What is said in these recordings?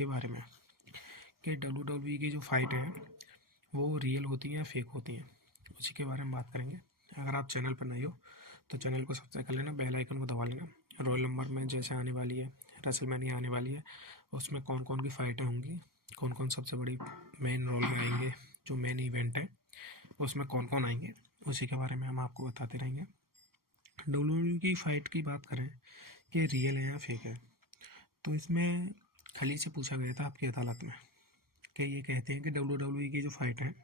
के बारे में कि WWE की जो फाइट है वो रियल होती हैं या फेक होती हैं, उसी के बारे में बात करेंगे। अगर आप चैनल पर नए हो तो चैनल को सब्सक्राइब कर लेना, बेल आइकन को दबा लेना। रॉयल नंबर में जैसे आने वाली है, रेसलमेनिया आने वाली है, उसमें कौन कौन की फाइटें होंगी, कौन कौन सबसे बड़ी मेन रोल में आएंगे, जो मेन इवेंट है उसमें कौन कौन आएंगे, उसी के बारे में हम आपको बताते रहेंगे। WWE की फ़ाइट की बात करें कि रियल है या फेक है, तो इसमें खली से पूछा गया था आपकी अदालत में कि ये कहते हैं कि WWE की जो फाइट है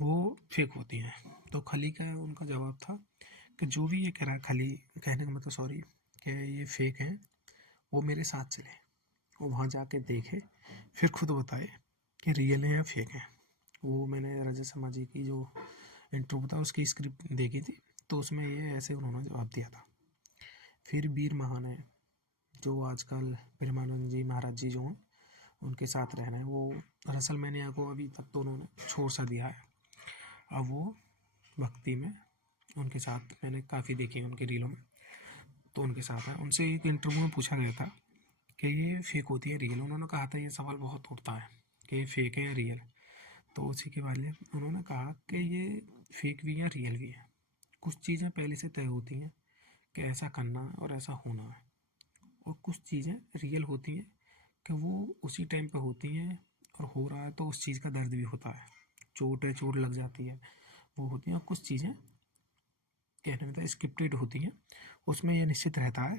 वो फेक होती हैं। तो खली का उनका जवाब था कि जो भी ये कह रहा है, खली कहने का मतलब सॉरी, कि ये फेक हैं, वो मेरे साथ चले, वो वहाँ जाके देखे, फिर खुद बताए कि रियल है या फेक है। वो मैंने रजत शर्मा जी की जो इंटरव्यू था उसकी स्क्रिप्ट देखी थी, तो उसमें ये ऐसे उन्होंने जवाब दिया था। फिर वीर महान है जो आजकल प्रेमानंद जी महाराज जी जो हैं उनके साथ रह रहे हैं, वो रेसलमेनिया को अभी तक तो उन्होंने छोड़ सा दिया है, अब वो भक्ति में उनके साथ, मैंने काफ़ी देखी है उनकी रीलों में, तो उनके साथ है। उनसे एक इंटरव्यू में पूछा गया था कि ये फेक होती है रियल, उन्होंने कहा था ये सवाल बहुत उठता है कि ये फेक है या रियल, तो उसी के बारे में उन्होंने कहा कि ये फेक भी है रियल भी है। कुछ चीज़ें पहले से तय होती हैं कि ऐसा करना है और ऐसा होना है, और कुछ चीज़ें रियल होती हैं कि वो उसी टाइम पे होती हैं और हो रहा है तो उस चीज़ का दर्द भी होता है, चोट लग जाती है, वो होती हैं। और कुछ चीज़ें कहने में तो स्क्रिप्टेड होती हैं, उसमें यह निश्चित रहता है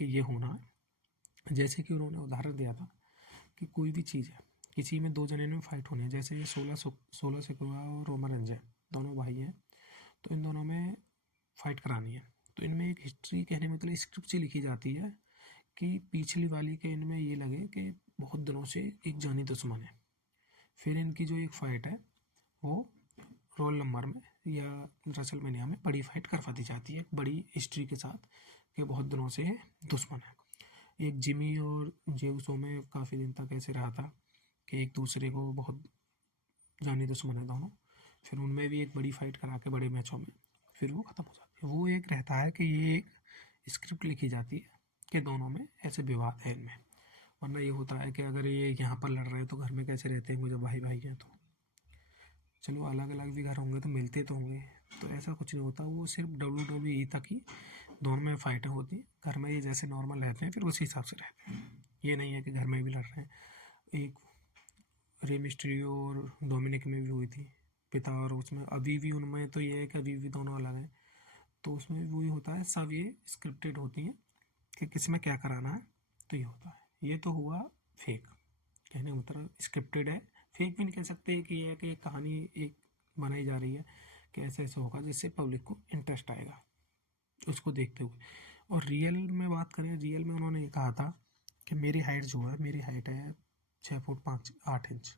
कि ये होना है। जैसे कि उन्होंने उदाहरण दिया था कि कोई भी चीज़ है, किसी में दो जने में फाइट होनी है, जैसे ये 16 सिकुड़ा और रोमन रेंज है, दोनों भाई हैं, तो इन दोनों में फाइट करानी है। तो इनमें एक हिस्ट्री, कहने मतलब स्क्रिप्ट से लिखी जाती है कि पिछली वाली के इनमें ये लगे कि बहुत दिनों से एक जानी दुश्मन है, फिर इनकी जो एक फ़ाइट है वो रोल नंबर में या रेसलमेनिया में बड़ी फाइट करवा दी जाती है, बड़ी हिस्ट्री के साथ कि बहुत दिनों से दुश्मन है। एक जिमी और जेउसो में काफ़ी दिन तक ऐसे रहा था कि एक दूसरे को बहुत जानी दुश्मन है दोनों, फिर उनमें भी एक बड़ी फाइट करा के बड़े मैचों में फिर वो ख़त्म हो जाती है। वो एक रहता है कि ये एक स्क्रिप्ट लिखी जाती है कि दोनों में ऐसे विवाद है इनमें, वरना ये होता है कि अगर ये यहाँ पर लड़ रहे हैं तो घर में कैसे रहते हैं, जब भाई भाई हैं तो चलो अलग अलग भी घर होंगे तो मिलते तो होंगे, तो ऐसा कुछ नहीं होता। वो सिर्फ WWE तक ही दोनों में फाइटें होती हैं, घर में ये जैसे नॉर्मल रहते हैं फिर उसी हिसाब से रहते हैं। ये नहीं है कि घर में भी लड़ रहे हैं। एक रे मिस्टीरियो और डोमिनिक में भी हुई थी, पिता और उसमें, अभी भी उनमें तो ये है कि अभी भी दोनों अलग हैं, तो उसमें भी वही होता है, सब ये स्क्रिप्टेड होती हैं कि किस में क्या कराना है, तो ये होता है। ये तो हुआ फेक, कहने का मतलब स्क्रिप्टेड है, फेक भी नहीं कह सकते कि ये है कि एक कहानी एक बनाई जा रही है कि ऐसे ऐसे होगा जिससे पब्लिक को इंटरेस्ट आएगा उसको देखते हुए। और रियल में बात करें, रियल में उन्होंने ये कहा था कि मेरी हाइट जो है, मेरी हाइट है 6 फुट 8 इंच,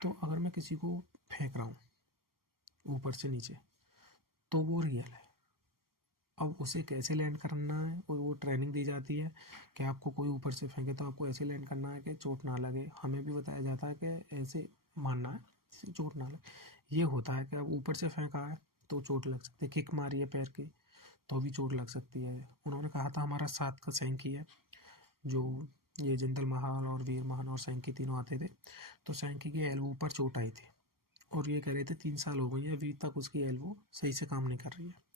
तो अगर मैं किसी को फेंक रहा हूँ ऊपर से नीचे तो वो रियल है। अब उसे कैसे लैंड करना है और वो ट्रेनिंग दी जाती है कि आपको कोई ऊपर से फेंके तो आपको ऐसे लैंड करना है कि चोट ना लगे, हमें भी बताया जाता है कि ऐसे मारना है जिससे चोट ना लगे। ये होता है कि अब ऊपर से फेंका है तो चोट लग सकती है, किक मारी है पैर की तो भी चोट लग सकती है। उन्होंने कहा था हमारा 7 का सैंकी है, जो ये जिंदल महाल और वीर महान और सैंकी तीनों आते थे, तो सैंकी की एल्बो पर चोट आई थी और ये कह रहे थे 3 साल हो गई है अभी तक उसकी एल्बो सही से काम नहीं कर रही है।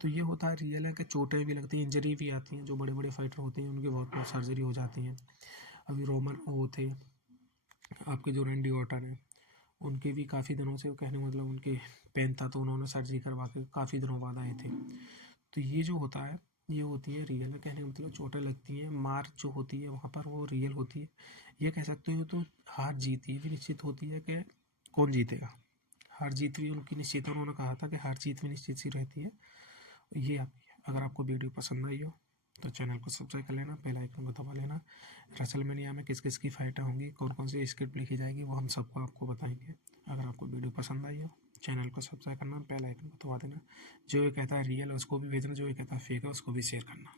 तो ये होता है रियल है कि चोटें भी लगती हैं, इंजरी भी आती हैं, जो बड़े बड़े फाइटर होते हैं उनकी बहुत बहुत सर्जरी हो जाती हैं। अभी रोमन वो थे आपके जो रैंडी ऑर्टन है, उनके भी काफ़ी दिनों से, कहने मतलब उनके पेन था तो उन्होंने सर्जरी करवा के काफ़ी दिनों बाद आए थे। तो ये जो होता है ये होती है रियल है, कहने का मतलब चोटें लगती हैं, मार जो होती है वहाँ पर वो रियल होती है। ये कह सकते हो तो हार जीत ये भी निश्चित होती है कि कौन जीतेगा, हार जीत भी उनकी निश्चित है। उन्होंने कहा था कि हार जीत भी निश्चित सी रहती है। ये आपकी है। अगर आपको वीडियो पसंद आई हो तो चैनल को सब्सक्राइब कर लेना, बेल आइकन को दबा लेना। रेसलमेनिया में किस किस की फाइटें होंगी, कौन कौन सी स्क्रिप्ट लिखी जाएगी, वो हम सबको आपको बताएंगे। अगर आपको वीडियो पसंद आई हो चैनल को सब्सक्राइब करना, बेल आइकन को दबा देना। जो ये कहता है रियल है उसको भी भेजना, जो ये कहता है फेक है उसको भी शेयर करना।